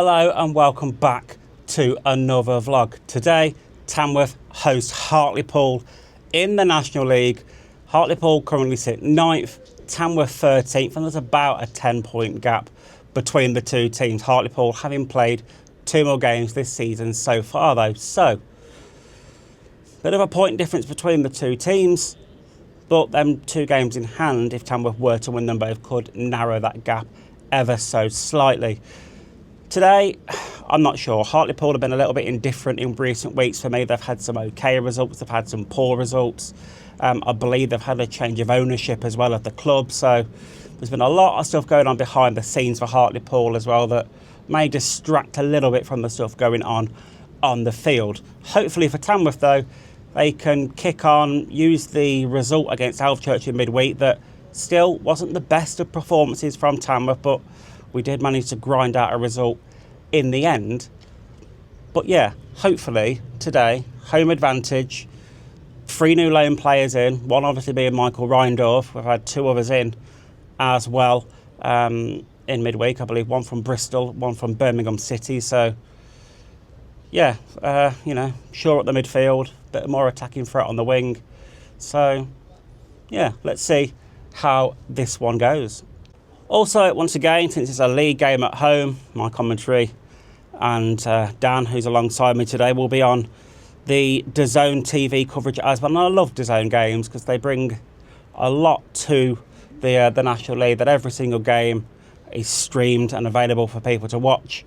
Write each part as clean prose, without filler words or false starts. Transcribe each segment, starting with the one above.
Hello and welcome back to another vlog. Today, Tamworth host Hartlepool in the National League. Hartlepool currently sit 9th, Tamworth 13th, and there's about a 10-point gap between the two teams. Hartlepool having played 2 more games this season so far though. So, bit of a point difference between the two teams, but them 2 games in hand, if Tamworth were to win them both, could narrow that gap ever so slightly. Today, I'm not sure. Hartlepool have been a little bit indifferent in recent weeks for me. They've had some okay results, they've had some poor results. I believe they've had a change of ownership as well at the club, so there's been a lot of stuff going on behind the scenes for Hartlepool as well that may distract a little bit from the stuff going on the field. Hopefully for Tamworth though, they can kick on, use the result against Alvechurch in midweek that still wasn't the best of performances from Tamworth, but we did manage to grind out a result in the end. But yeah, hopefully today, home advantage, 3 new loan players in, one obviously being Michael Reindorf. We've had 2 others in as well in midweek, I believe, one from Bristol, one from Birmingham City. So yeah, sure at the midfield, bit more attacking threat on the wing. So yeah, let's see how this one goes. Also, once again, since it's a league game at home, my commentary and Dan, who's alongside me today, will be on the DAZN TV coverage as well. And I love DAZN games because they bring a lot to the National League, that every single game is streamed and available for people to watch.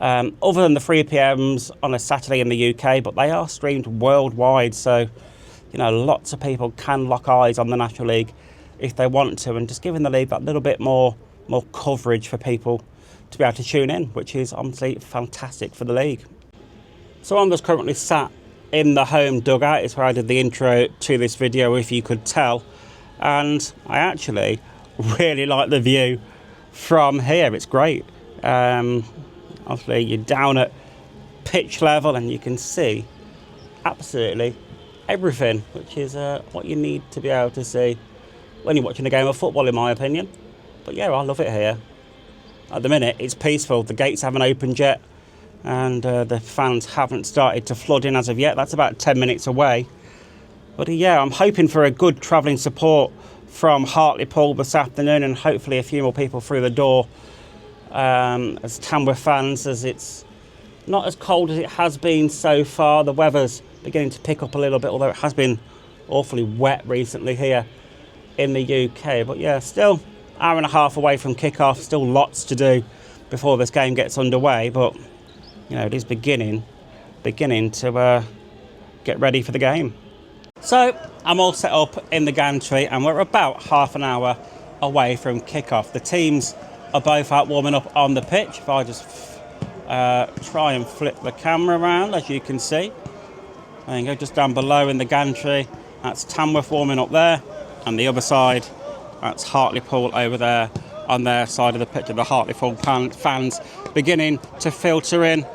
Other than the 3 PMs on a Saturday in the UK, but they are streamed worldwide. So, lots of people can lock eyes on the National League if they want to, and just giving the league that little bit more coverage for people to be able to tune in, which is obviously fantastic for the league. So I'm just currently sat in the home dugout. It's where I did the intro to this video, if you could tell, and I actually really like the view from here. It's great. Obviously you're down at pitch level and you can see absolutely everything, which is what you need to be able to see when you're watching a game of football, in my opinion. But yeah, I love it here. At the minute, it's peaceful. The gates haven't opened yet, and the fans haven't started to flood in as of yet. That's about 10 minutes away. But yeah, I'm hoping for a good travelling support from Hartlepool this afternoon, and hopefully a few more people through the door as Tamworth fans, as it's not as cold as it has been so far. The weather's beginning to pick up a little bit, although it has been awfully wet recently here in the UK. But yeah, still hour and a half away from kick-off, still lots to do before this game gets underway, but it is beginning to get ready for the game. So I'm all set up in the gantry and we're about half an hour away from kick-off. The teams are both out warming up on the pitch. If I just try and flip the camera around, as you can see, there you go, just down below in the gantry, that's Tamworth warming up there, and the other side, that's Hartlepool over there on their side of the pitch. The Hartlepool fans beginning to filter in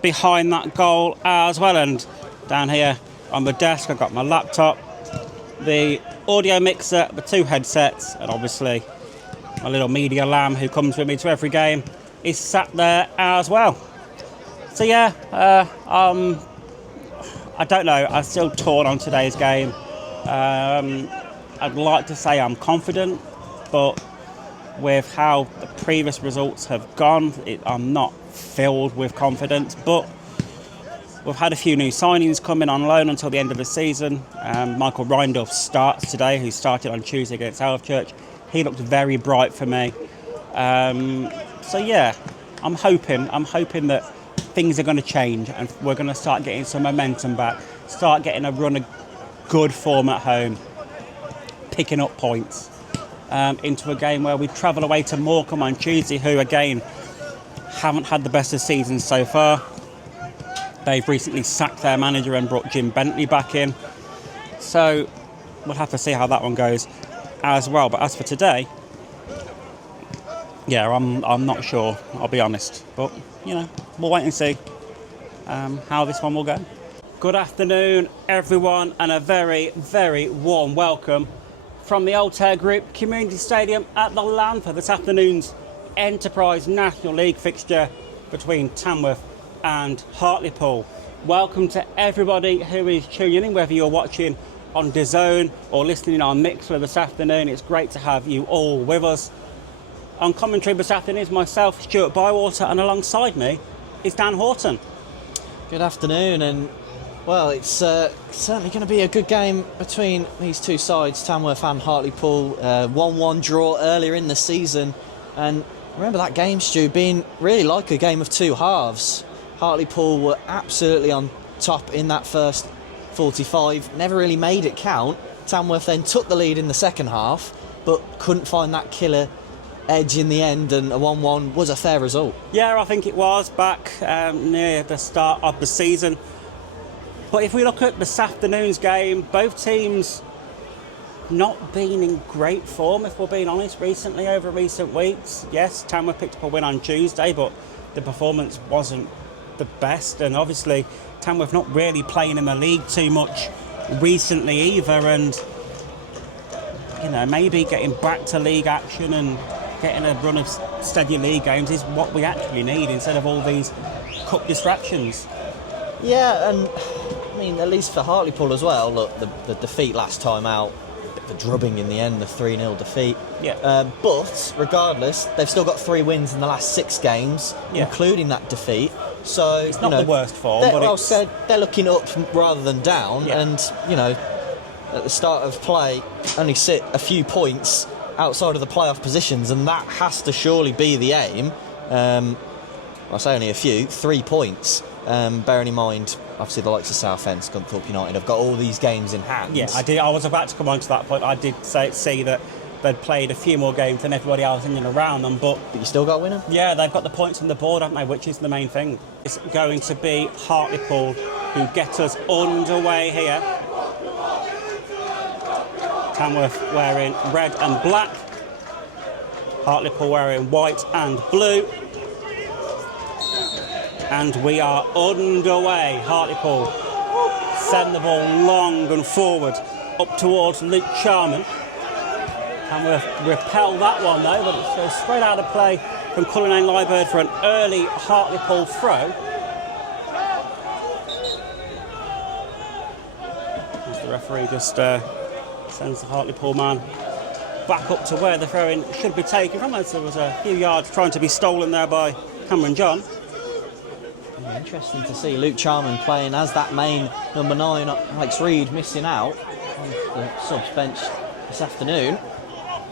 behind that goal as well. And down here on the desk, I've got my laptop, the audio mixer, the 2 headsets, and obviously my little media lamb who comes with me to every game is sat there as well. So yeah, I don't know. I'm still torn on today's game. I'd like to say I'm confident, but with how the previous results have gone, I'm not filled with confidence. But we've had a few new signings coming on loan until the end of the season. Michael Reindorf starts today, who started on Tuesday against Alvechurch. He looked very bright for me. So yeah, I'm hoping that things are going to change and we're going to start getting some momentum back, start getting a run of good form at home, picking up points into a game where we travel away to Morecambe on Tuesday, who again haven't had the best of seasons so far. They've recently sacked their manager and brought Jim Bentley back in, so we'll have to see how that one goes as well. But as for today, yeah, I'm not sure, I'll be honest, but we'll wait and see how this one will go. Good afternoon everyone, and a very, very warm welcome from the Altair Group Community Stadium at the Land for this afternoon's Enterprise National League fixture between Tamworth and Hartlepool. Welcome to everybody who is tuning in, whether you're watching on DAZN or listening on Mixler this afternoon. It's great to have you all with us. On commentary this afternoon is myself, Stuart Bywater, and alongside me is Dan Horton. Good afternoon, and well, it's certainly going to be a good game between these two sides, Tamworth and Hartlepool. 1-1 draw earlier in the season, and remember that game, Stu, being really like a game of two halves. Hartlepool were absolutely on top in that first 45, never really made it count. Tamworth then took the lead in the second half, but couldn't find that killer edge in the end, and a 1-1 was a fair result. Yeah, I think it was back near the start of the season. But if we look at this afternoon's game, both teams not been in great form, if we're being honest, recently, over recent weeks. Yes, Tamworth picked up a win on Tuesday, but the performance wasn't the best, and obviously Tamworth not really playing in the league too much recently either, and maybe getting back to league action and getting a run of steady league games is what we actually need instead of all these cup distractions. Yeah, and I mean, at least for Hartlepool as well, look, the defeat last time out, a bit of a drubbing in the end, the 3-0 defeat. Yeah. But regardless, they've still got 3 wins in the last 6 games, including that defeat. So it's not the worst form, but they're looking up rather than down, and at the start of play, only sit a few points outside of the playoff positions, and that has to surely be the aim. I say only a few, 3 points. Bearing in mind, obviously, the likes of Southend, Scunthorpe United have got all these games in hand. Yeah, I did. I was about to come on to that point. I did see that they'd played a few more games than everybody else in and around them, but you still got to win them? Yeah, they've got the points on the board, haven't they, which is the main thing. It's going to be Hartlepool who get us underway here. Tamworth wearing red and black, Hartlepool wearing white and blue. And we are underway. Hartlepool send the ball long and forward up towards Luke Charman. Tamworth repel that one though, but it goes straight out of play from Cullinane Liebird for an early Hartlepool throw. As the referee just sends the Hartlepool man back up to where the throw-in should be taken from, as there was a few yards trying to be stolen there by Cameron John. Interesting to see Luke Charman playing as that main number 9, Alex Reid missing out on the subs bench this afternoon.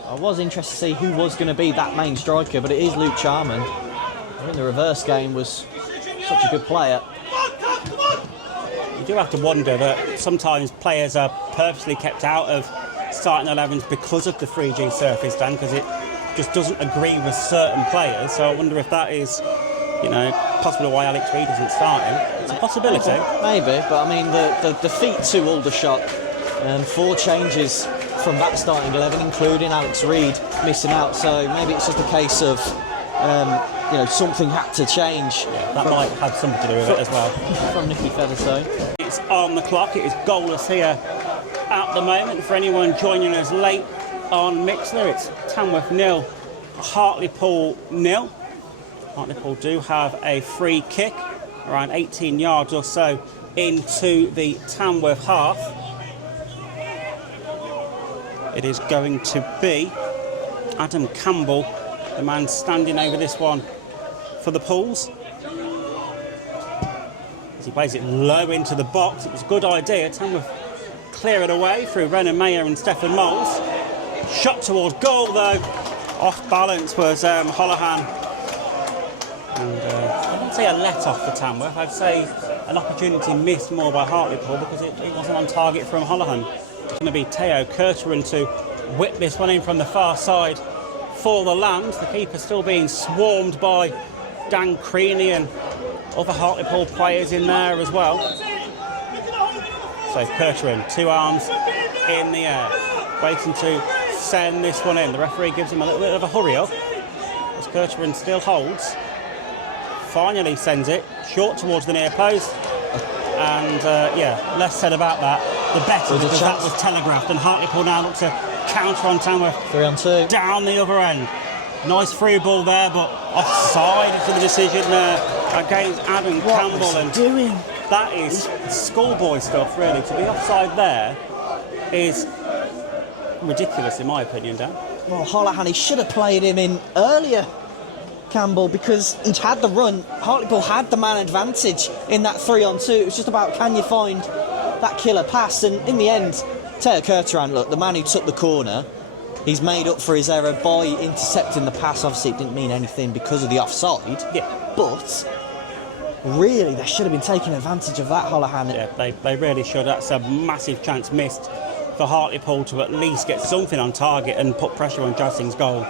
I was interested to see who was going to be that main striker, but it is Luke Charman. I think the reverse game was such a good player. You do have to wonder that sometimes players are purposely kept out of starting 11s because of the 3G surface, Dan, because it just doesn't agree with certain players. So I wonder if that is, possibly why Alex Reid isn't starting. It's a possibility. Maybe, but I mean, the defeat to Aldershot and 4 changes from that starting 11, including Alex Reid missing out. So maybe it's just a case of, something had to change. Yeah, that might have something to do with it as well. From Nicky Featherstone. It's on the clock. It is goalless here at the moment. For anyone joining us late on Mixler, it's Tamworth 0, Hartlepool 0. Hartlepool do have a free kick around 18 yards or so into the Tamworth half. It is going to be Adam Campbell, the man standing over this one for the Pools. As he plays it low into the box, it was a good idea. Tamworth clear it away through Renan Mayer and Stefan Moles. Shot towards goal though. Off balance was Holohan. And I wouldn't say a let-off for Tamworth, I'd say an opportunity missed more by Hartlepool because it wasn't on target from Holohan. It's going to be Teo Curterin to whip this one in from the far side for the land. The keeper still being swarmed by Dan Creaney and other Hartlepool players in there as well. So Curterin, 2 arms in the air, waiting to send this one in. The referee gives him a little bit of a hurry up as Curterin still holds. Finally sends it short towards the near post, and less said about that the better, because that was telegraphed, and Hartlepool now look to counter on Tamworth. 3-on-2 down the other end. Nice through ball there, but offside for the decision there against Adam Campbell. What And was he doing? that is schoolboy stuff, really. To be offside there is ridiculous, in my opinion, Dan. Well, Holohan, he should have played him in earlier, Campbell, because he'd had the run. Hartlepool had the man advantage in that 3-on-2. It was just about, can you find that killer pass? And in the end, Teo Kurtaran, look, the man who took the corner, he's made up for his error by intercepting the pass. Obviously, it didn't mean anything because of the offside. Yeah. But really, they should have been taking advantage of that, Holohan. Yeah, they really should. That's a massive chance missed for Hartlepool to at least get something on target and put pressure on Jossing's goal.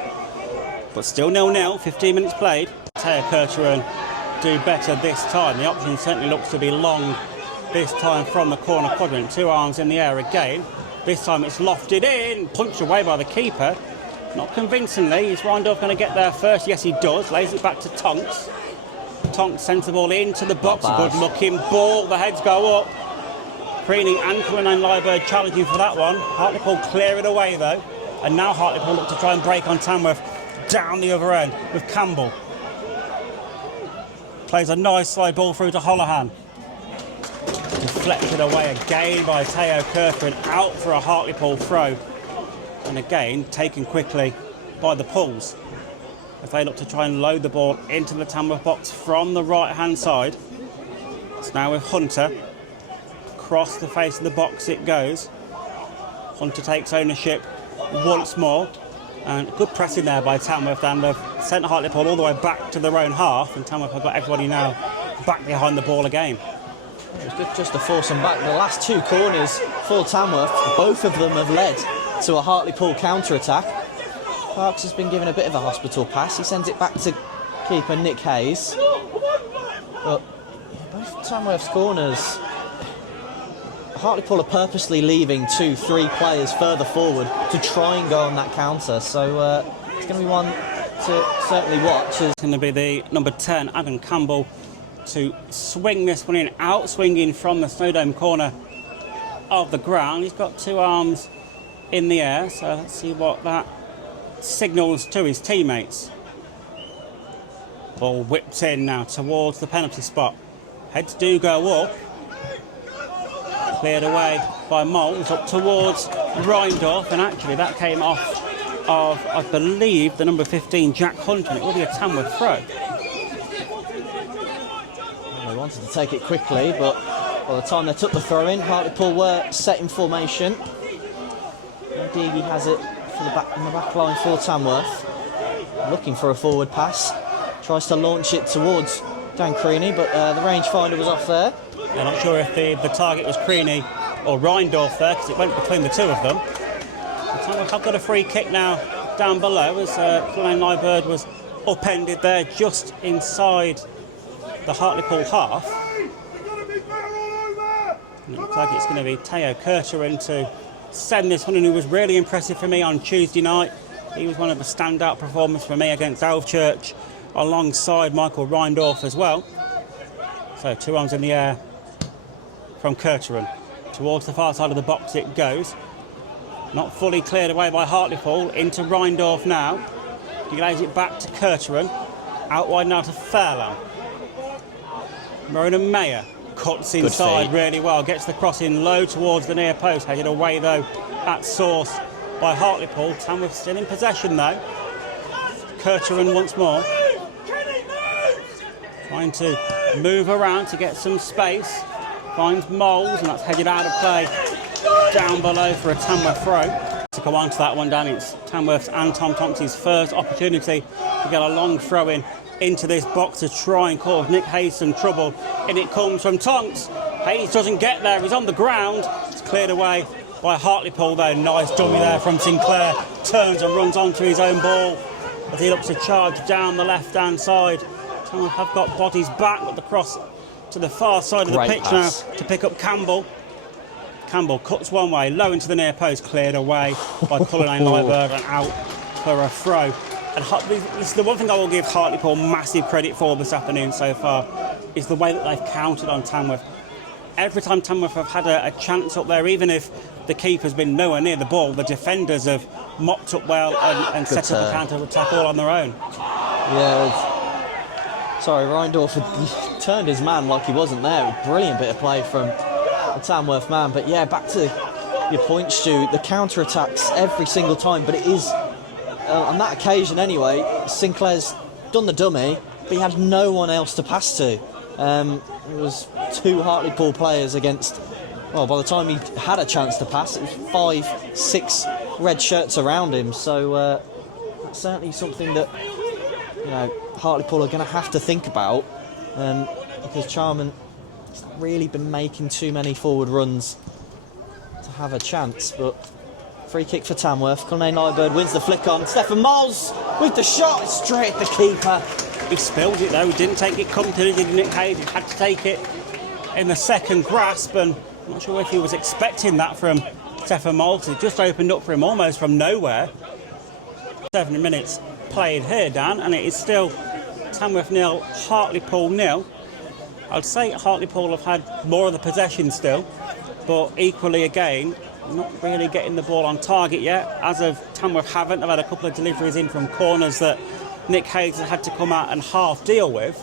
But still 0-0, 15 minutes played. Teo Kurtaran do better this time. The option certainly looks to be long this time from the corner quadrant. 2 arms in the air again. This time it's lofted in, punched away by the keeper. Not convincingly. Is Rindorf going to get there first? Yes, he does. Lays it back to Tonks. Tonks sends the ball into the box. A good looking ball. The heads go up. Creaney and Cullinan Liebert challenging for that one. Hartlepool clear it away though. And now Hartlepool look to try and break on Tamworth down the other end with Campbell. Plays a nice slide ball through to Holohan. Deflected away again by Teo Kurtaran, out for a Hartlepool throw. And again, taken quickly by the Pools, as they look to try and load the ball into the Tamworth box from the right-hand side. It's now with Hunter. Across the face of the box it goes. Hunter takes ownership once more. And good pressing there by Tamworth, and they've sent Hartlepool all the way back to their own half, and Tamworth have got everybody now back behind the ball again. It was good just to force them back. The last 2 corners for Tamworth, both of them have led to a Hartlepool counter-attack. Parks has been given a bit of a hospital pass. He sends it back to keeper Nick Hayes. But both Tamworth's corners, Hartlepool are purposely leaving 2-3 players further forward to try and go on that counter. So it's going to be one to certainly watch. It's going to be the number 10, Adam Campbell, to swing this one in, out swinging from the Snowdome corner of the ground. He's got 2 arms in the air, so let's see what that signals to his teammates. Ball whipped in now towards the penalty spot. Heads do go up. Cleared away by Moles up towards Rindorf, and actually that came off of, I believe, the number 15, Jack Hunter, and it will be a Tamworth throw. They wanted to take it quickly, but by the time they took the throw in, Hartlepool were set in formation. Deegi has it for the back, in the back line for Tamworth. Looking for a forward pass. Tries to launch it towards Dan Creaney, but the rangefinder was off there. I'm not sure if the target was Creaney or Rindorf there, because it went between the 2 of them. The Tamworth have got a free kick now down below, as Cullinan Liebert was upended there just inside the Hartlepool half. And it looks like it's going to be Teo Kurtaran to send this one, and who was really impressive for me on Tuesday night. He was one of the standout performers for me against Alvechurch, alongside Michael Rindorf as well. So 2 arms in the air from Kurtaran. Towards the far side of the box it goes. Not fully cleared away by Hartlepool. Into Rindorf now. He lays it back to Kurtaran. Out wide now to Fairland. Ronan Mayer cuts inside really well. Gets the cross in low towards the near post. Headed away though at source by Hartlepool. Tamworth still in possession though. Kurtaran once more. Trying to move around to get some space. Finds Moles, and that's headed out of play down below for a Tamworth throw. To come on to that one, Dan, it's Tamworth's and Tom Thompson's first opportunity to get a long throw in into this box to try and cause Nick Hayes some trouble. And it comes from Tonks. Hayes doesn't get there, he's on the ground. It's cleared away by Hartlepool though. Nice dummy there from Sinclair. Turns and runs onto his own ball as he looks to charge down the left-hand side. Tamworth have got bodies back, but the cross to the far side of the pitch now to pick up Campbell. Campbell cuts one way, low into the near post, cleared away by Cullinan Liebert and out for a throw. And this is the one thing I will give Hartlepool massive credit for this afternoon so far, is the way that they've countered on Tamworth. Every time Tamworth have had a chance up there, even if the keeper's been nowhere near the ball, the defenders have mopped up well and set up a counter-attack all on their own. Yeah, sorry, Reindorf had turned his man like he wasn't there. Brilliant bit of play from the Tamworth man. But yeah, back to your point, Stu, the counter-attacks every single time, but it is, on that occasion anyway, Sinclair's done the dummy, but he had no one else to pass to. It was 2 Hartlepool players against, well, by the time he had a chance to pass, it was 5, 6 red shirts around him. So that's certainly something that, you know, Hartlepool are going to have to think about, because Charman has not really been making too many forward runs to have a chance. But free kick for Tamworth. Cullinane Lightbird wins the flick on. Stefan Mols with the shot straight at the keeper. He spilled it though. He didn't take it comfortably, did Nick Hayes? He had to take it in the second grasp, and I'm not sure if he was expecting that from Stefan Mols. It just opened up for him almost from nowhere. 7 minutes played here, Dan, and it is still Tamworth 0, Hartlepool 0. I'd say Hartlepool have had more of the possession still, but equally again, not really getting the ball on target yet. As of Tamworth haven't. They've had a couple of deliveries in from corners that Nick Hayes has had to come out and half deal with.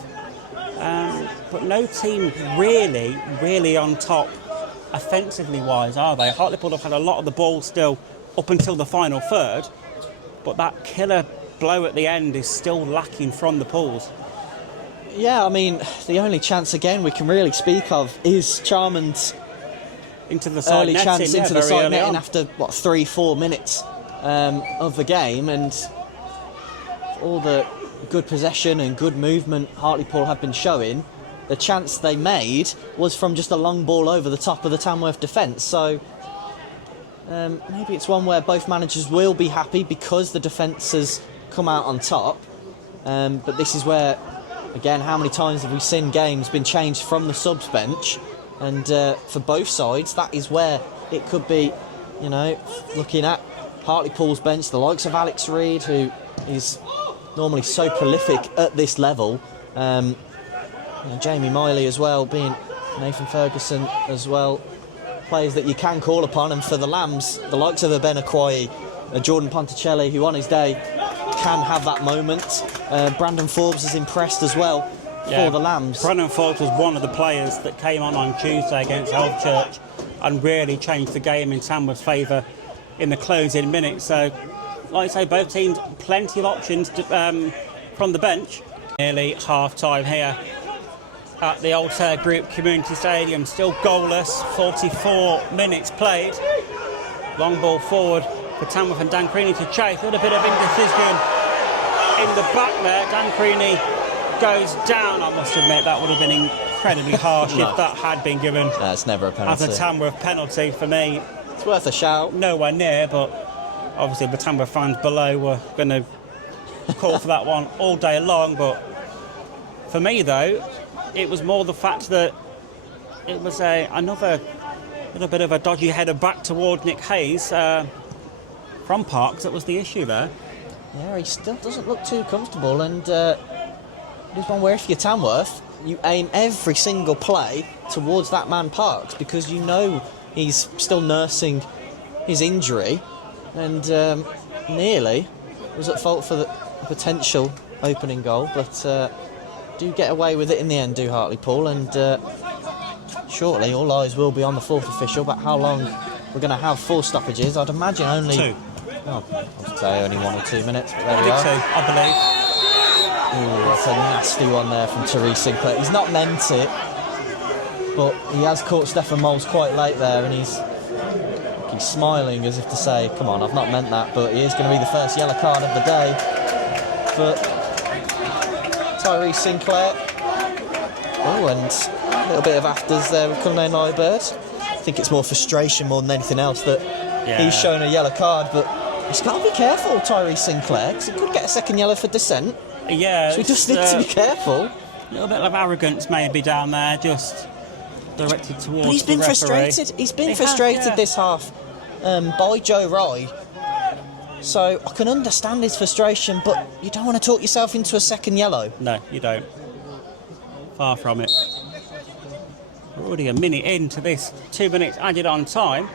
But no team really on top offensively wise, are they? Hartlepool have had a lot of the ball still up until the final third, but that killer blow at the end is still lacking from the Pools. Yeah, I mean, the only chance again we can really speak of is Charman's into the side early netting, chance into the side netting on. after, 3-4 minutes of the game, and all the good possession and good movement Hartlepool have been showing, the chance they made was from just a long ball over the top of the Tamworth defence. So maybe it's one where both managers will be happy because the defence has come out on top. But this is where, again, how many times have we seen games been changed from the subs bench? And for both sides, that is where it could be, you know, looking at Hartlepool's bench, the likes of Alex Reid, who is normally so prolific at this level. You know, Jamie Miley as well, being Nathan Ferguson as well. Players that you can call upon. And for the Lambs, the likes of Ben Aquai, Jordan Ponticelli, who on his day can have that moment. Brandon Forbes is impressed as well. For the Lambs. Brandon Forbes was one of the players that came on Tuesday against Elfchurch and really changed the game in Tamworth's favour in the closing minutes. So, like I say, both teams plenty of options from the bench. Nearly half-time here at the Altair Group Community Stadium. Still goalless, 44 minutes played. Long ball forward for Tamworth and Dan Creaney to chase. A little bit of indecision in the back there. Dan Creaney goes down. I must admit that would have been incredibly harsh No. if that had been given It's never a penalty. as a Tamworth penalty. For me, It's worth a shout. nowhere near, but obviously the Tamworth fans below were going to call for that one all day long. But for me though, it was more the fact that it was another little bit of a dodgy header back toward Nick Hayes from Parks that was the issue there. Yeah, he still doesn't look too comfortable, and there's one where if you're Tamworth, you aim every single play towards that man Parks, because you know he's still nursing his injury, and nearly was at fault for the potential opening goal, but do get away with it in the end, do Hartlepool, and shortly all eyes will be on the fourth official. But how long we're going to have 4 stoppages? I'd imagine only 2. Oh, I would say only 1 or 2 minutes, but there I we think are. so, I believe. Ooh, that's a nasty one there from Therese Sinclair. He's not meant it, but he has caught Stefan Mols quite late there, and he's smiling as if to say, come on, I've not meant that, but he is going to be the first yellow card of the day. But Tyrese Sinclair. Oh, and a little bit of afters there with Cullinane Lightbird. I think it's more frustration more than anything else that he's shown a yellow card, but he's got to be careful, Tyrese Sinclair, because he could get a second yellow for dissent. Yeah, So he just needs to be careful. A little bit of arrogance maybe down there, just directed towards But he's been the referee. frustrated. He's been He has, frustrated yeah. this half by Joe Rye. So I can understand his frustration, but you don't want to talk yourself into a second yellow. No, you don't. Far from it. We're already a minute into this, 2 minutes added on time.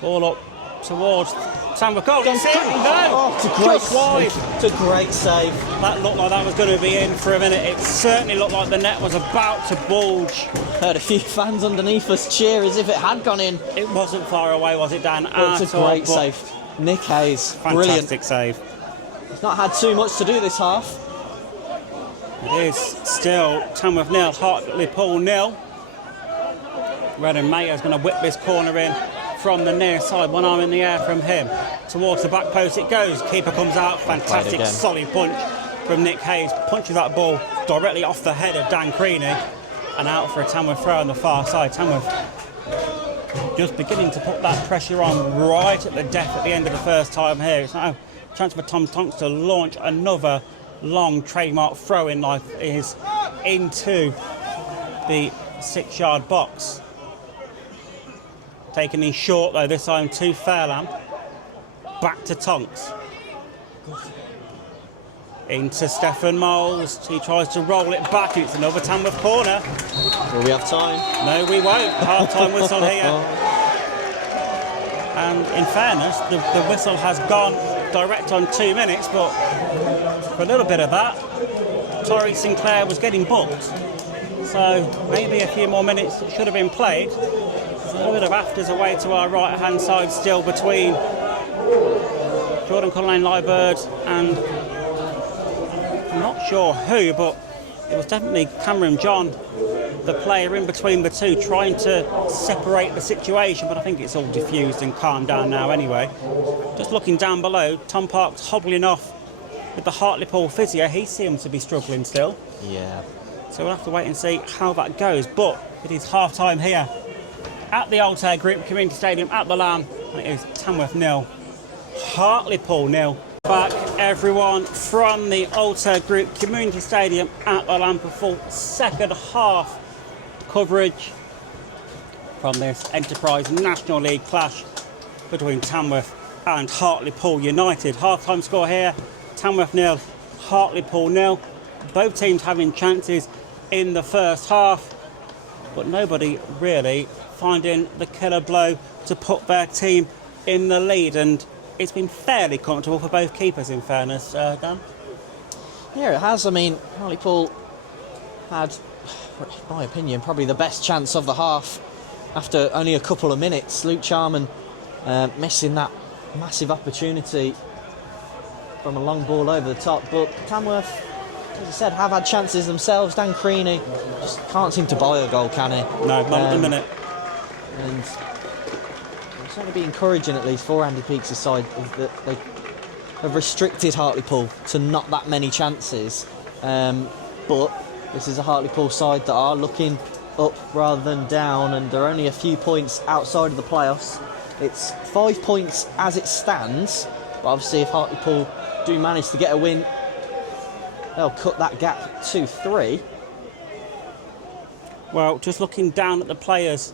Ball up towards Tamworth goal. It's in, no! Oh, it's a great Just wide. save. It's a great save. That looked like that was going to be in for a minute. It certainly looked like the net was about to bulge. Heard a few fans underneath us cheer as if it had gone in. It wasn't far away, was it, Dan? It's a great save. Nick Hayes, brilliant. Fantastic save. He's not had too much to do this half. It is still Tamworth 0, Hartlepool 0. Redden Mayer's going to whip this corner in from the near side. One arm in the air from him. Towards the back post it goes. Keeper comes out. Fantastic solid punch from Nick Hayes. Punches that ball directly off the head of Dan Creaney. And out for a Tamworth throw on the far side. Tamworth just beginning to put that pressure on right at the death at the end of the first time here. It's now a chance for Tom Tonks to launch another long trademark throw-in like is into the 6-yard box. Taken in short though, this time to Fairlamb. Back to Tonks. Into Stefan Moles. He tries to roll it back and it's another Tamworth corner. Will we have time? No, we won't. Half-time whistle here. And in fairness, the whistle has gone direct on 2 minutes, but for a little bit of that, Torrey Sinclair was getting booked. So maybe a few more minutes should have been played. There's a little bit of afters away to our right-hand side still between Jordan Cullinane-Liebird and I'm not sure who, but it was definitely Cameron John, the player in between the two, trying to separate the situation, but I think it's all diffused and calmed down now anyway. Just looking down below, Tom Parks hobbling off with the Hartlepool physio. He seems to be struggling still. Yeah. So we'll have to wait and see how that goes. But it is half-time here at the Altair Group Community Stadium at the Lamb. And it is Tamworth 0, Hartlepool 0. Back everyone from the Altair Group Community Stadium at the Lamb for full second half coverage from this Enterprise National League clash between Tamworth and Hartlepool United. Half-time score here, Tamworth 0, Hartlepool 0. Both teams having chances in the first half, but nobody really finding the killer blow to put their team in the lead, and it's been fairly comfortable for both keepers in fairness, Dan. Yeah, it has. I mean, Hartlepool had, in my opinion, probably the best chance of the half after only a couple of minutes. Luke Charman missing that massive opportunity from a long ball over the top, but Tamworth, as I said, have had chances themselves. Dan Creaney just can't seem to buy a goal, can he? No, not at the minute. And it's going to be encouraging, at least for Andy Peaks' side, is that they have restricted Hartlepool to not that many chances. But this is a Hartlepool side that are looking up rather than down, and they're only a few points outside of the playoffs. It's 5 points as it stands, but obviously if Hartlepool do manage to get a win, they'll cut that gap to 3. Well, just looking down at the players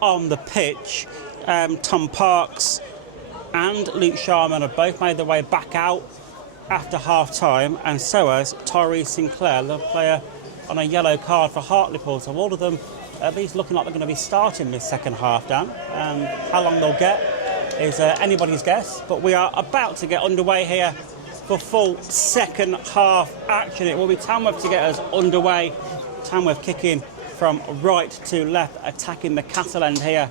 on the pitch, Tom Parks and Luke Sharman have both made their way back out after half-time, and so has Torrey Sinclair, the player on a yellow card for Hartlepool. So all of them at least looking like they're going to be starting this second half, Dan. How long they'll get is anybody's guess, but we are about to get underway here for full second half action. It will be Tamworth to get us underway. Tamworth kicking from right to left, attacking the Castle End here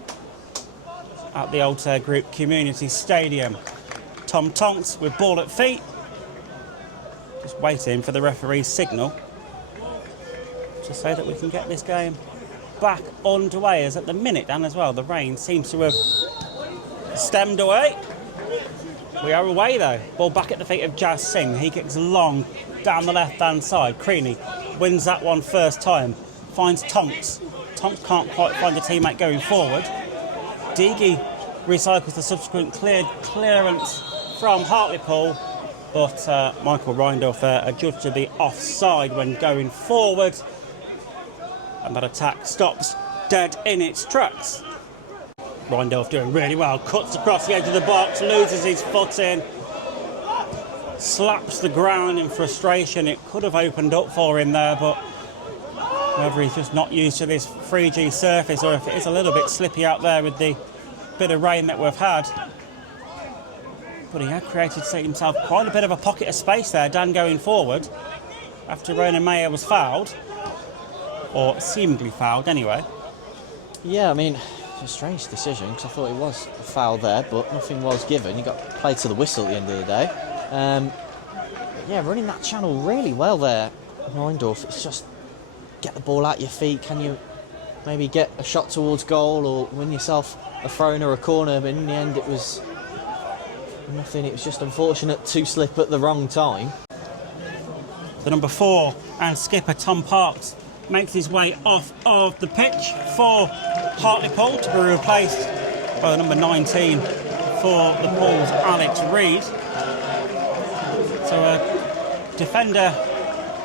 at the Altair Group Community Stadium. Tom Tonks with ball at feet, just waiting for the referee's signal to say that we can get this game back underway, as at the minute, and as well the rain seems to have stemmed away. We are away though. Ball back at the feet of Jazz Singh. He kicks long down the left-hand side. Creaney wins that one first time. Finds Tonks. Tonks can't quite find a teammate going forward. Deagy recycles the subsequent clearance from Hartlepool, but Michael Reindorf adjudged to be offside when going forward, and that attack stops dead in its tracks. Reindorf doing really well, cuts across the edge of the box, loses his foot in, slaps the ground in frustration. It could have opened up for him there, but whether he's just not used to this 3G surface or if it is a little bit slippy out there with the bit of rain that we've had, But he had created himself quite a bit of a pocket of space there, Dan, going forward, after Ronan Mayer was fouled. Or seemingly fouled, anyway. Yeah, I mean, it's a strange decision, because I thought it was a foul there, but nothing was given. You got played to the whistle at the end of the day. Yeah, running that channel really well there, Neindorf. It's just get the ball out your feet. Can you maybe get a shot towards goal or win yourself a throw-in or a corner? But in the end, it was nothing. It was just unfortunate to slip at the wrong time. The number 4 and skipper Tom Parks makes his way off of the pitch for Hartlepool to be replaced by the number 19 for the Pools, Alex Reid. So a defender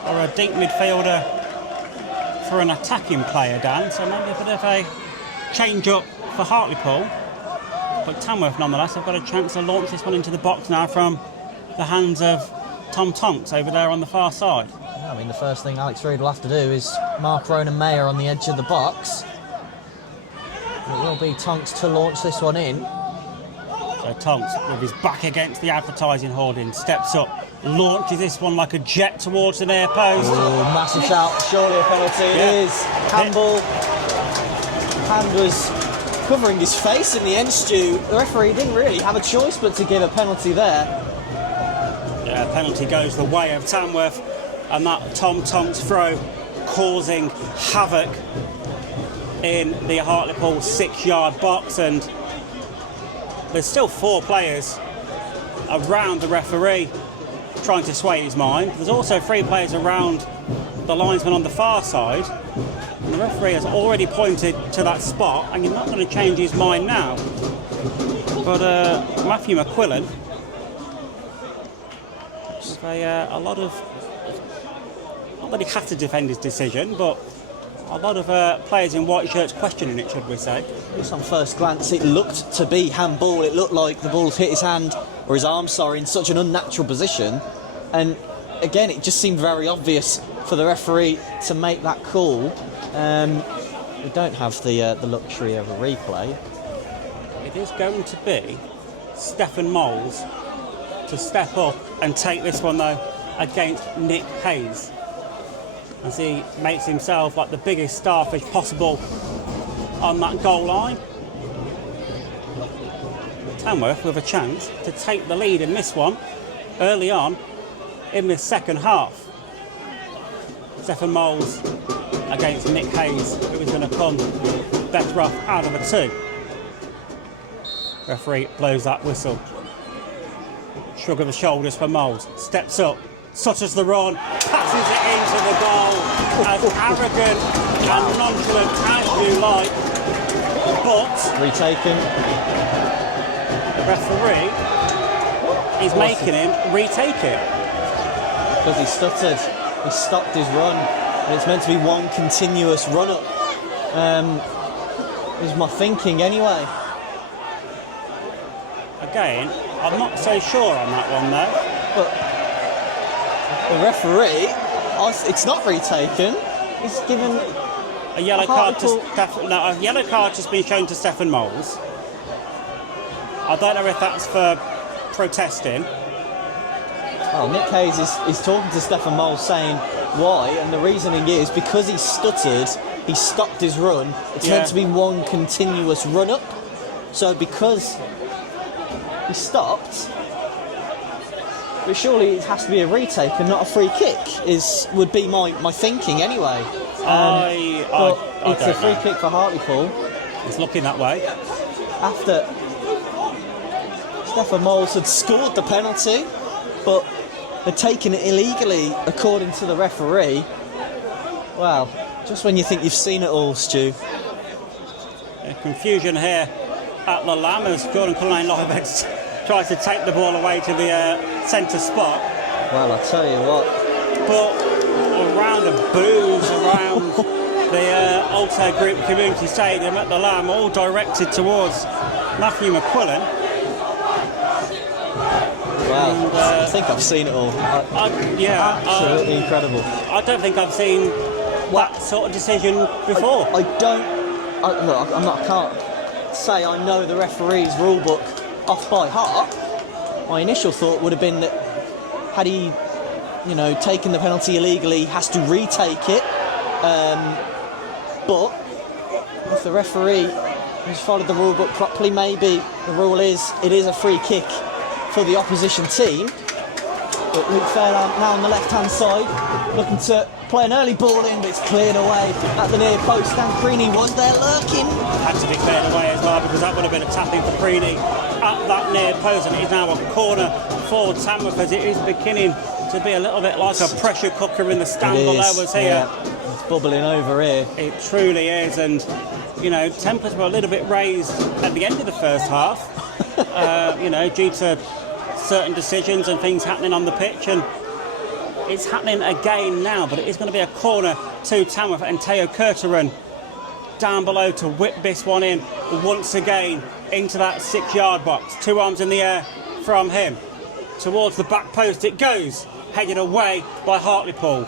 or a deep midfielder for an attacking player, Dan. So maybe a bit of a change up for Hartlepool. But Tamworth, nonetheless, have got a chance to launch this one into the box now from the hands of Tom Tonks over there on the far side. Yeah, I mean, the first thing Alex Reid will have to do is mark Ronan Mayer on the edge of the box. It will be Tonks to launch this one in. So Tonks, with his back against the advertising hoarding, steps up, launches this one like a jet towards the near post. Oh, massive shout, surely a penalty. Yeah. It is. Handball. Hand was covering his face in the end, Stu. The referee didn't really have a choice but to give a penalty there. Yeah, penalty goes the way of Tamworth, and that Tom Tonks throw causing havoc in the Hartlepool 6-yard box, and there's still 4 players around the referee trying to sway his mind. There's also 3 players around the linesman on the far side. And the referee has already pointed to that spot, and he's not going to change his mind now. But Matthew McQuillan, with a lot of, not that he had to defend his decision, but a lot of players in white shirts questioning it, should we say. Just on first glance, it looked to be handball. It looked like the ball's hit his hand, or his arm, sorry, in such an unnatural position. And again, it just seemed very obvious for the referee to make that call. We don't have the luxury of a replay. It is going to be Stefan Moles to step up and take this one, though, against Nick Hayes, as he makes himself like the biggest starfish possible on that goal line. Tamworth with a chance to take the lead in this one early on in this second half. Stefan Moles against Nick Hayes, who is going to come better off out of the 2. Referee blows that whistle. Shrug of the shoulders for Moles. Steps up, sutters the run, passes it into the goal. As arrogant and nonchalant as you like. But Retaken. the referee is making him retake it. Because he stuttered. He stopped his run. And it's meant to be one continuous run-up. Is my thinking anyway. Again, I'm not so sure on that one though. But the referee, it's not retaken. He's given A yellow card to Hartlepool. a yellow card just been shown to Stefan Moles. I don't know if that's for protesting. Well, Nick Hayes is talking to Stefan Moles saying why, and the reasoning is because he stuttered, he stopped his run. It's meant to be one continuous run-up. So because he stopped, but surely it has to be a retake and not a free kick, would be my thinking anyway. But it's a free kick for Hartlepool. It's looking that way. After Stefan Moles had scored the penalty, but had taken it illegally, according to the referee. Well, just when you think you've seen it all, Stu. Confusion here at the Lamb as Gordon Cullen Livex tries to take the ball away to the centre spot. Well, I tell you what. But a round of boos around the Alto Group Community Stadium at the Lamb, all directed towards Matthew McQuillan. Wow, And, I think I've seen it all. Absolutely incredible. I don't think I've seen that sort of decision before. I can't say I know the referee's rule book off by heart, my initial thought would have been that had he, taken the penalty illegally, he has to retake it. But if the referee has followed the rule book properly, maybe the rule is it is a free kick for the opposition team. But Luke Fairlamp now on the left-hand side, looking to play an early ball in, but it's cleared away at the near post. Dan Creaney was there lurking. Had to be cleared away as well, because that would have been a tapping for Creaney at that near post, and it is now a corner for Tamworth, as it is beginning to be a little bit like a pressure cooker in the stand below us here. Yeah. It's bubbling over here. It truly is, and tempers were a little bit raised at the end of the first half, due to certain decisions and things happening on the pitch, and it's happening again now, but it is going to be a corner to Tamworth, and Teo Kurtaran down below to whip this one in once again into that 6-yard box. 2 arms in the air from him. Towards the back post it goes, headed away by Hartlepool,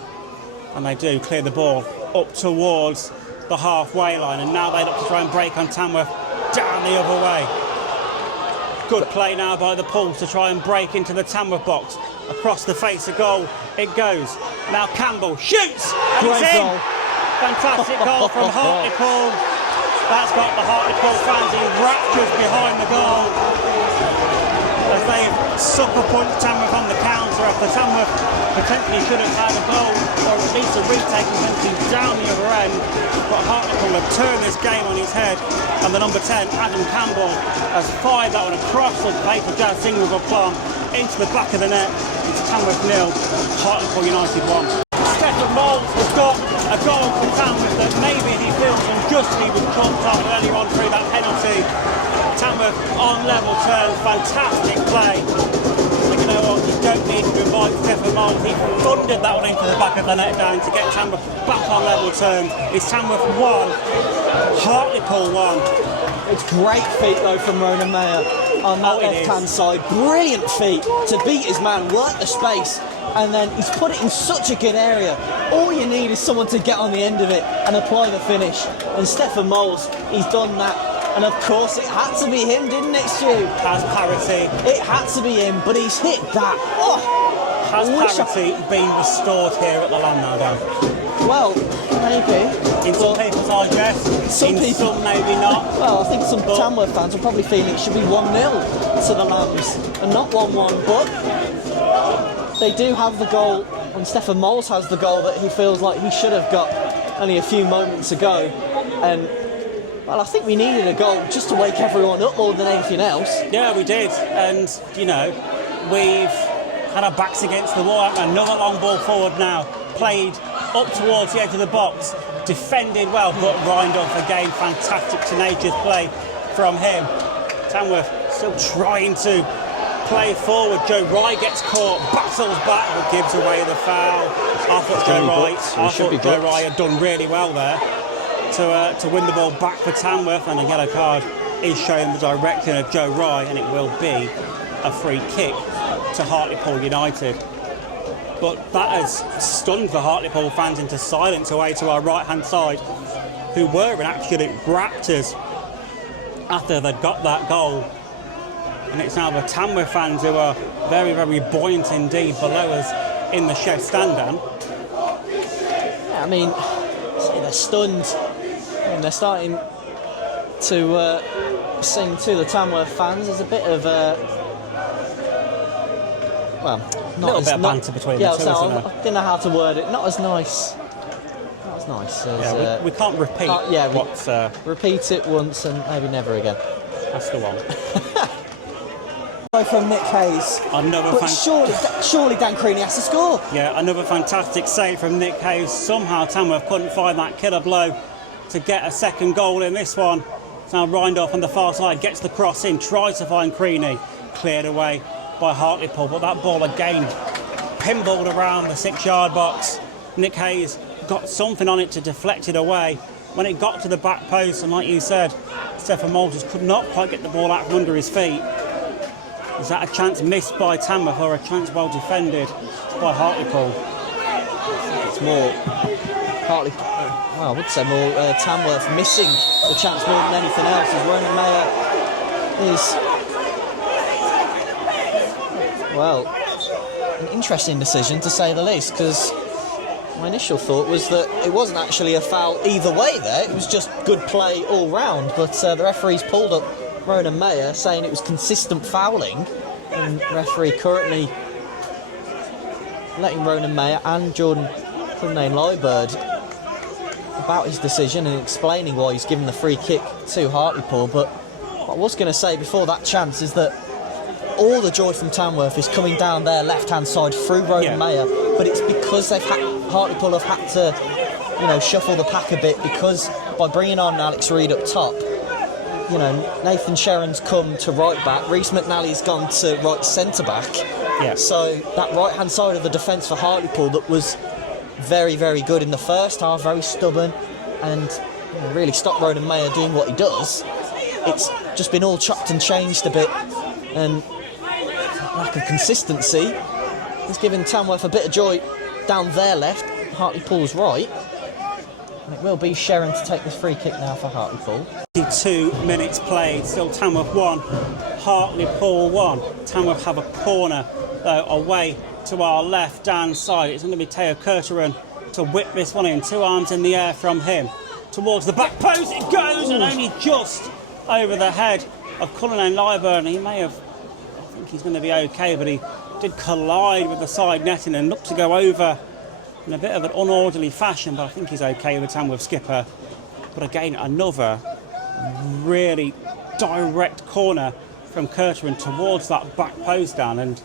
and they do clear the ball up towards the halfway line, and now they look to try and break on Tamworth down the other way. Good play now by the Pools to try and break into the Tamworth box. Across the face of goal it goes. Now Campbell shoots, and Great it's in. goal. Fantastic goal from Hartlepool. That's got the Hartlepool fans in raptures behind the goal, as they've sucker punched Tamworth on the counter after Tamworth potentially should have had a goal, or at least a retake potentially down the other end. But Hartlepool have turned this game on its head, and the number 10, Adam Campbell, has fired that one across the face of Jazz Singles of Plum into the back of the net. It's Tamworth 0, Hartlepool United 1. Stefan Mould has got a goal from Tamworth that maybe he feels unjustly was caught off earlier on through that penalty. Tamworth on level terms, fantastic play. But you know what, you don't need to invite Stefan Mould. He thundered that one into the back of the net down to get Tamworth back on level terms. It's Tamworth 1, Hartlepool 1. It's great feet though from Ronan Mayer on that left-hand side. Brilliant feet to beat his man, work the space, and then he's put it in such a good area. All you need is someone to get on the end of it and apply the finish. And Stefan Moles, he's done that. And of course it had to be him, didn't it, Stu? Has parity. It had to be him, but he's hit that. Oh, Has parity been restored here at the Land now, Dan? Well, maybe. In some people's eyes, yes. Some maybe not. Well, I think some Tamworth fans will probably feel it should be 1-0 to the Lambs and not 1-1, but they do have the goal, and Stefan Moles has the goal that he feels like he should have got only a few moments ago. And well, I think we needed a goal just to wake everyone up more than anything else. Yeah, we did. And, we've had our backs against the wall. Another long ball forward now. Played up towards the edge of the box. Defended well, but Rindolph again. Fantastic, tenacious play from him. Tamworth still trying to play forward. Joe Rye gets caught, battles back, but gives away the foul. I thought Joe Rye had done really well there to win the ball back for Tamworth, and a yellow card is showing the direction of Joe Rye, and it will be a free kick to Hartlepool United. But that has stunned the Hartlepool fans into silence away to our right-hand side, who were in absolute raptures after they'd got that goal. And it's now the Tamworth fans who are very, very buoyant indeed below us in the shed stand, Dan. Yeah, I mean, they're stunned, and they're starting to sing to the Tamworth fans. There's a bit of a little bit of banter between the two, isn't there? I didn't know how to word it. Not as nice. Not as nice as... we can't repeat what's... repeat it once and maybe never again. That's the one. From Nick Hayes. Surely Dan Creaney has to score. Yeah, another fantastic save from Nick Hayes. Somehow Tamworth couldn't find that killer blow to get a second goal in this one. Now Rindolph on the far side gets the cross in, tries to find Creaney. Cleared away by Hartlepool, but that ball again pinballed around the 6-yard box. Nick Hayes got something on it to deflect it away. When it got to the back post, and like you said, Stefan Mould just could not quite get the ball out from under his feet. Is that a chance missed by Tamworth or a chance well defended by Hartlepool? It's more Hartlepool. Well, I would say more Tamworth missing the chance more than anything else, as Ronan Mayer is Well, an interesting decision to say the least, because my initial thought was that it wasn't actually a foul either way there, it was just good play all round, but the referee's pulled up Ronan Mayer saying it was consistent fouling, and referee currently letting Ronan Mayer and Jordan Cullinane-Liburd about his decision and explaining why he's given the free kick to Hartlepool. But what I was going to say before that chance is that all the joy from Tamworth is coming down their left-hand side through Ronan Mayer, but it's because Hartlepool have had to, shuffle the pack a bit, because by bringing on Alex Reid up top, Nathan Sherron's come to right back, Rhys McNally's gone to right centre back. Yeah. So that right-hand side of the defence for Hartlepool that was very, very good in the first half, very stubborn, and really stopped Ronan Mayer doing what he does. It's just been all chopped and changed a bit, and lack of consistency has given Tamworth a bit of joy down their left, Hartlepool's right. And it will be Sherron to take this free kick now for Hartlepool. 2 minutes played, still Tamworth 1, Hartlepool 1. Tamworth have a corner away to our left-hand side. It's going to be Teo Kurtaran to whip this one in. 2 arms in the air from him. Towards the back post it goes, and only just over the head of Cullinane-Liburd. He may have, I think he's going to be okay, but he did collide with the side netting and looked to go over in a bit of an unorderly fashion, but I think he's okay, the Tamworth skipper. But again, another really direct corner from Kurtaran towards that back post, Dan, and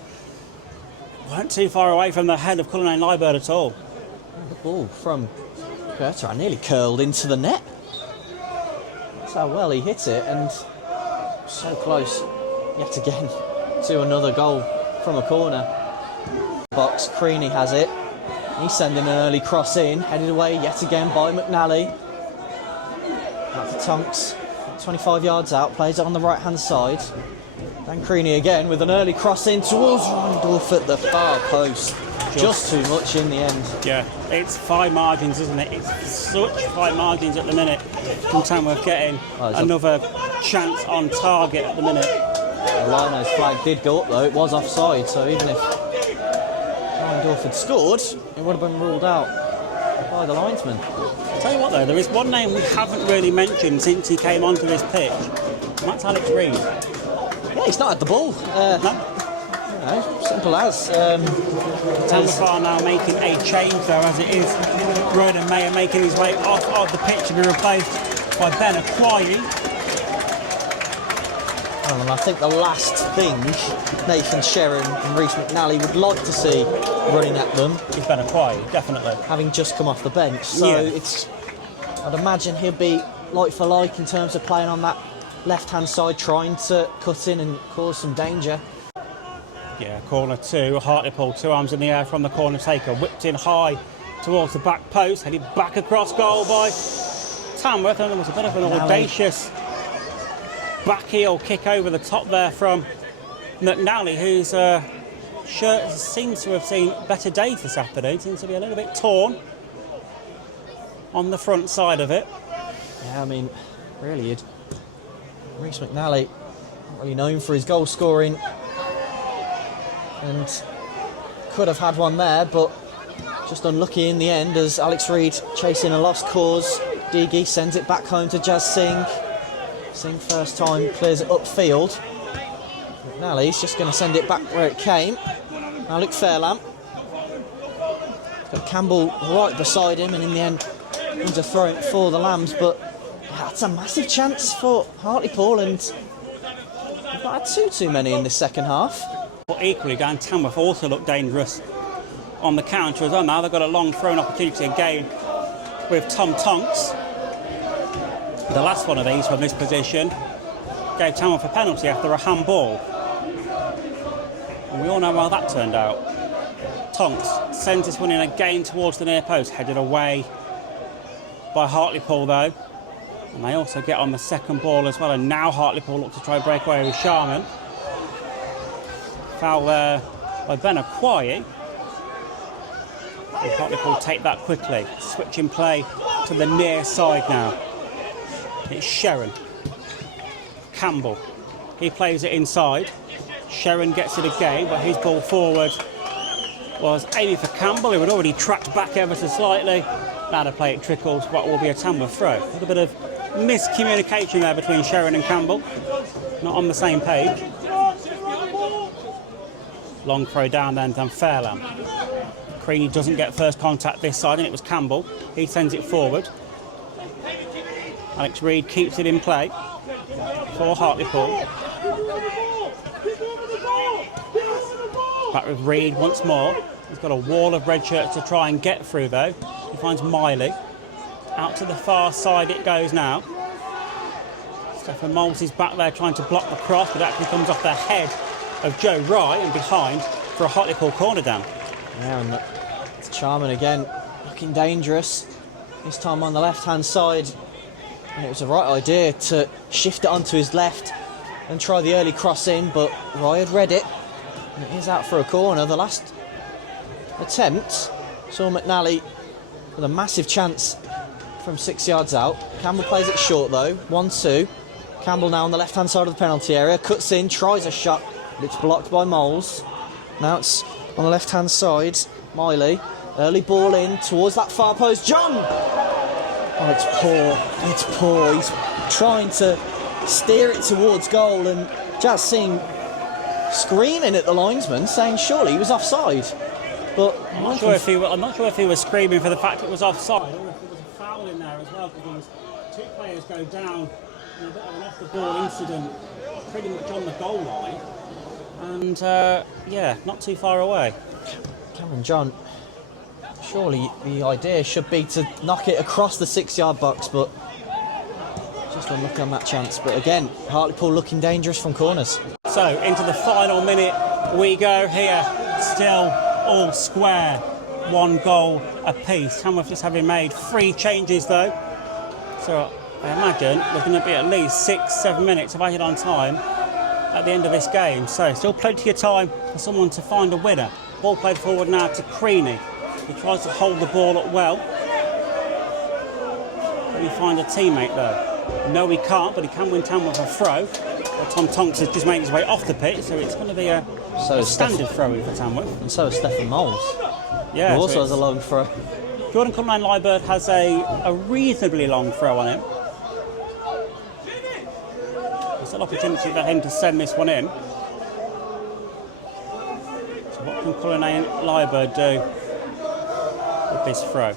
weren't too far away from the head of Cullinane-Liburd at all. The ball from Kurtaran nearly curled into the net. That's how well he hit it, and so close yet again to another goal from a corner. Box, Creaney has it. He's sending an early cross in, headed away yet again by McNally. Back to Tonks, 25 yards out, plays it on the right-hand side. Dan Creaney again with an early cross in towards Randolph at the far post. Just too much in the end. Yeah, it's fine margins, isn't it? It's such fine margins at the minute from Tamworth getting another chance on target at the minute. The Lino's flag did go up though, it was offside, so even if Randolph had scored, it would have been ruled out by the linesman. I'll tell you what though, there is one name we haven't really mentioned since he came onto this pitch, and that's Alex Reid. Yeah, he's not had the ball. No. Simple as. Tamworth are now making a change though, as it is Ronan Mayer making his way off of the pitch to be replaced by Ben Aquayi. Well, and I think the last thing Nathan Sherron and Rhys McNally would like to see running at them is Ben Aquayi, definitely. Having just come off the bench. So I'd imagine he'll be like for like in terms of playing on that left-hand side, trying to cut in and cause some danger. Yeah, corner 2, Hartlepool, 2 arms in the air from the corner taker, whipped in high towards the back post, headed back across goal by Tamworth, and there was a bit of an audacious back heel kick over the top there from McNally, whose shirt seems to have seen better days this afternoon, seems to be a little bit torn on the front side of it. Yeah, I mean, really, Rhys McNally, not really known for his goal scoring, and could have had one there, but just unlucky in the end as Alex Reid chasing a lost cause. Deegi sends it back home to Jazz Singh. Singh first time clears it upfield. McNally's just going to send it back where it came. Now Luke Fairlamp. Got Campbell right beside him, and in the end he's a throw it for the Lambs, but that's a massive chance for Hartlepool, and we've not had too many in this second half. But equally, Dan, Tamworth also looked dangerous on the counter as well. Now they've got a long thrown opportunity again with Tom Tonks. The last one of these from this position gave Tamworth a penalty after a handball. And we all know how that turned out. Tonks sends this one in again towards the near post, headed away by Hartlepool though. And they also get on the second ball as well, and now Hartlepool look to try and break away with Sharman. Foul there by Ben Aquayi. And Hartlepool take that quickly. Switching play to the near side now. It's Sherron. Campbell. He plays it inside. Sherrin gets it again, but his ball forward was aiming for Campbell, who had already tracked back ever so slightly. Now to play it trickles what will be a Tamworth throw. A little bit of miscommunication there between Sherrin and Campbell. Not on the same page. Long throw down then to Fairland. Creaney doesn't get first contact this side, and it was Campbell. He sends it forward. Alex Reid keeps it in play for Hartlepool. Back with Reid once more. He's got a wall of red shirts to try and get through though. He finds Miley. Out to the far side it goes now. Stephen Moles is back there trying to block the cross, but actually comes off the head of Joe Rye and behind for a Hartlepool corner down. Yeah, and it's Charman again, looking dangerous. This time on the left-hand side. And it was the right idea to shift it onto his left and try the early cross in, but Rye had read it. And it is out for a corner. The last attempt saw McNally with a massive chance from 6 yards out. Campbell plays it short though, 1-2. Campbell now on the left-hand side of the penalty area, cuts in, tries a shot, but it's blocked by Moles. Now it's on the left-hand side, Miley, early ball in towards that far post, John! Oh, it's poor. He's trying to steer it towards goal, and just seeing screaming at the linesman, saying surely he was offside. But I'm not sure if he was screaming for the fact it was offside, or if there was a foul in there as well, because two players go down in a bit of an off-the-ball incident, pretty much on the goal line, and yeah, not too far away. Cameron John, surely the idea should be to knock it across the 6-yard box, but just unlucky on that chance. But again, Hartlepool looking dangerous from corners. So into the final minute we go here, still all square, 1 goal apiece. Tamworth just having made 3 changes though, so I imagine there's going to be at least 6-7 minutes of added on time at the end of this game. So still plenty of time for someone to find a winner. Ball played forward now to Creaney. He tries to hold the ball up well. Can he find a teammate though? No, he can't, but he can win Tamworth a throw. Well, Tom Tonks has just made his way off the pitch, so it's going to be a standard throw-in for Tamworth. And so is Stephen Moles. Yeah, who also has a long throw. Jordan Cullinane-Liebert has a reasonably long throw on him. There's an opportunity for him to send this one in. So what can Cullinane-Liebert do with this throw?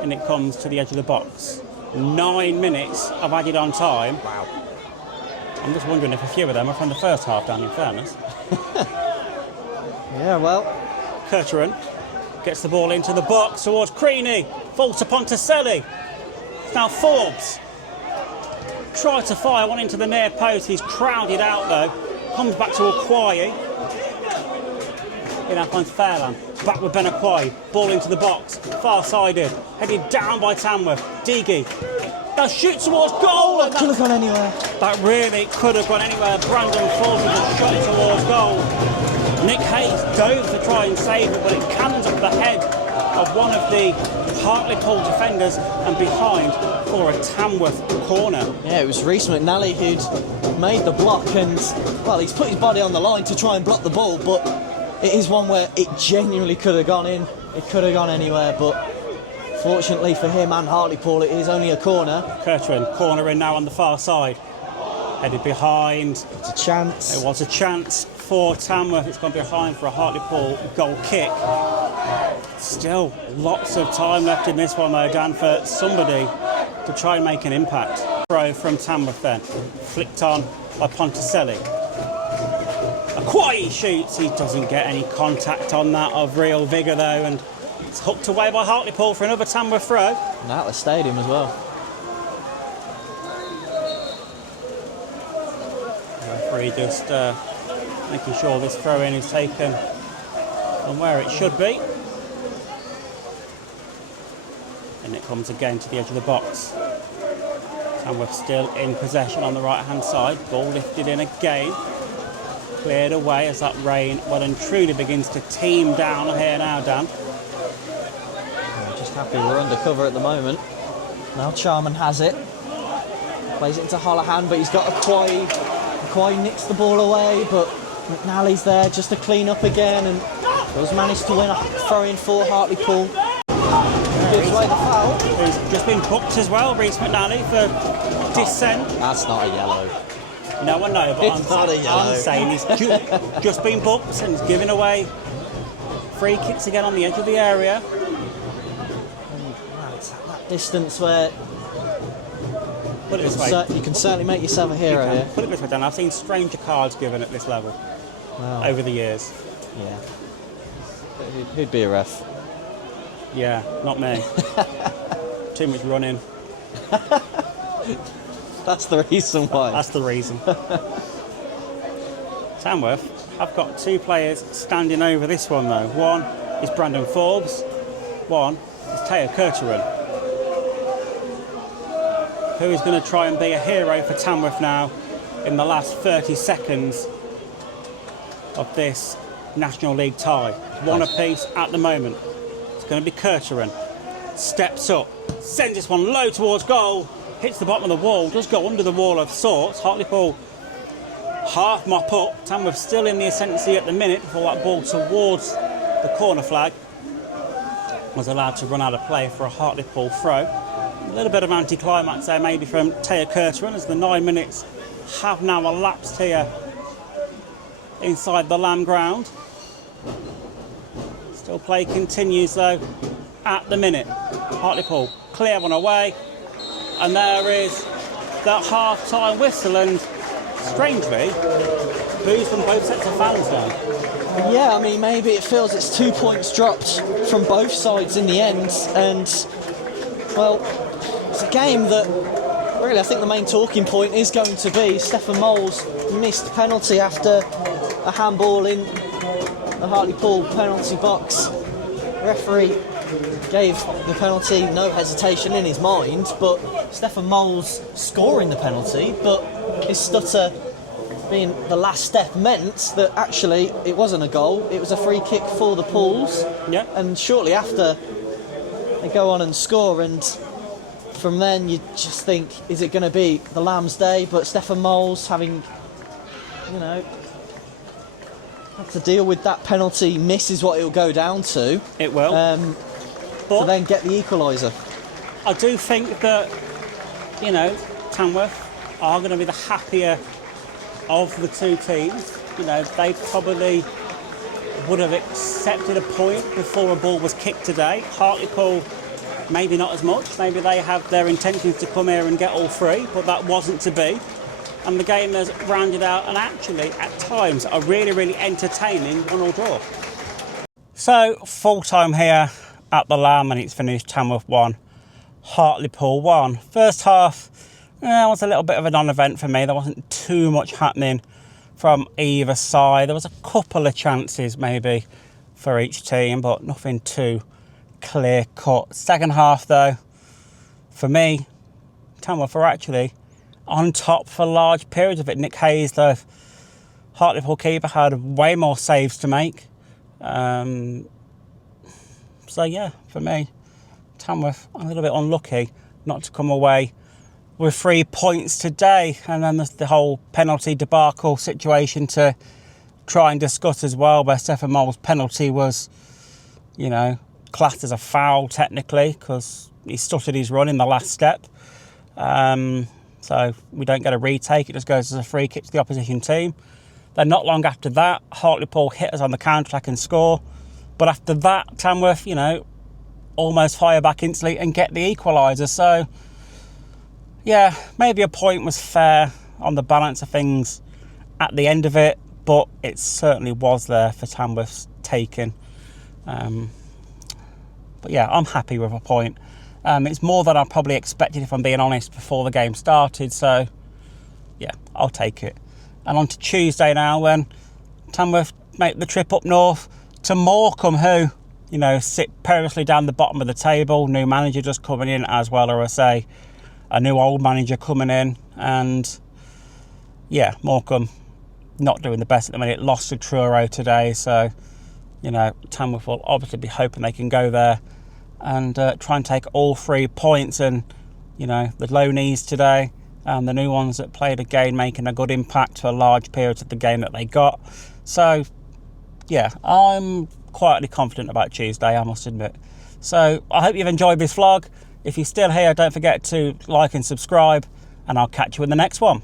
And it comes to the edge of the box. 9 minutes of added on time. Wow. I'm just wondering if a few of them are from the first half down, in fairness. Yeah, well. Curteran gets the ball into the box towards Creaney. Falls to Ponticelli. It's now Forbes. Tried to fire one into the near post. He's crowded out though. Comes back to Aquai. He now finds Fairland. Back with Ben Aquai. Ball into the box. Far-sided. Headed down by Tamworth. Deagy. Now shoots towards goal. That could have gone anywhere. That really could have gone anywhere. Brandon Forbes just shot it towards goal. Nick Hayes dove to try and save it, but it cannons up the head of one of the Hartlepool defenders and behind for a Tamworth corner. Yeah, it was Rhys McNally who'd made the block, and well, he's put his body on the line to try and block the ball, but it is one where it genuinely could have gone in. It could have gone anywhere, but fortunately for him and Hartlepool, it is only a corner. Curteran, corner in now on the far side. Headed behind. It's a chance. It was a chance for Tamworth. It's gone behind for a Hartlepool goal kick. Still lots of time left in this one though, Dan, for somebody to try and make an impact. Throw from Tamworth then. Flicked on by Ponticelli. Aquai shoots. He doesn't get any contact on that of real vigour though, and it's hooked away by Hartlepool for another Tamworth throw. And out the stadium as well. Referee just making sure this throw-in is taken on where it should be. And it comes again to the edge of the box. Tamworth still in possession on the right-hand side. Ball lifted in again. Cleared away as that rain well and truly begins to team down here now, Dan. I'm just happy we're under cover at the moment. Now Charman has it. Plays it into Holohan, but he's got Aquai. Aquai nicks the ball away, but McNally's there just to clean up again, and does manage to win a throw-in for Hartlepool. Gives away the foul. He's just been booked as well, Reece McNally, for dissent. That's not a yellow. No one knows, but It's not a yellow. I'm saying he's just been booked and he's giving away free kicks again on the edge of the area. It's at that distance where Put it this way. you can certainly make yourself a hero here. Put it this way, Dan. I've seen stranger cards given at this level over the years. Yeah. Who'd be a ref? Yeah, not me. Too much running. That's the reason why. That's the reason. Tamworth, I've got two players standing over this one though. One is Brandon Forbes, one is Teo Kurturan, who is going to try and be a hero for Tamworth now in the last 30 seconds of this National League tie. One apiece at the moment. It's going to be Kurturan. Steps up, sends this one low towards goal, hits the bottom of the wall, does go under the wall of sorts. Hartlepool half mop up. Tamworth still in the ascendancy at the minute before that ball towards the corner flag was allowed to run out of play for a Hartlepool throw. A little bit of anticlimax there maybe from Teo Kurturan as the 9 minutes have now elapsed here inside the Lamb ground. Still play continues though at the minute. Hartlepool clear one away, and there is that half-time whistle, and strangely boos from both sets of fans now. Yeah, I mean, maybe it feels it's 2 points dropped from both sides in the end, and well, it's a game that really I think the main talking point is going to be Stefan Moles missed penalty after a handball in the Hartlepool penalty box. The referee gave the penalty, no hesitation in his mind, but Stefan Moles scoring the penalty, but his stutter being the last step meant that actually it wasn't a goal, it was a free kick for the Pools. Yeah. And shortly after they go on and score, and from then you just think, is it going to be the Lamb's day? But Stefan Moles having, had to deal with that penalty miss is what it'll go down to. It will. To then get the equaliser. I do think that, Tamworth are going to be the happier of the two teams. They probably would have accepted a point before a ball was kicked today. Hartlepool, maybe not as much. Maybe they have their intentions to come here and get all three, but that wasn't to be. And the game has rounded out and actually, at times, a really, really entertaining 1-1 draw. So, full time here at the Lamb, and it's finished Tamworth 1, Hartlepool 1. First half was a little bit of a non-event for me. There wasn't too much happening from either side. There was a couple of chances maybe for each team, but nothing too clear cut. Second half though, for me, Tamworth are actually on top for large periods of it. Nick Hayes, the Hartlepool keeper, had way more saves to make. So yeah, for me, Tamworth a little bit unlucky not to come away with 3 points today. And then there's the whole penalty debacle situation to try and discuss as well, where Stefan Moles' penalty was, classed as a foul technically because he stuttered his run in the last step. So we don't get a retake, it just goes as a free kick to the opposition team. Then not long after that, Hartlepool hit us on the counter-attack and score. But after that, Tamworth, almost fire back instantly and get the equaliser. So, yeah, maybe a point was fair on the balance of things at the end of it, but it certainly was there for Tamworth's taking. But yeah, I'm happy with a point. It's more than I probably expected, if I'm being honest, before the game started. So, yeah, I'll take it. And on to Tuesday now, when Tamworth make the trip up north to Morecambe, who, sit perilously down the bottom of the table. New manager just coming in as well, or I say, a new old manager coming in. And, yeah, Morecambe not doing the best at the minute. Lost to Truro today. So, Tamworth will obviously be hoping they can go there and try and take all 3 points. And, the low knees today, and the new ones that played again making a good impact for large periods of the game that they got. So yeah, I'm quietly confident about Tuesday, I must admit. So I hope you've enjoyed this vlog. If you're still here, don't forget to like and subscribe, and I'll catch you in the next one.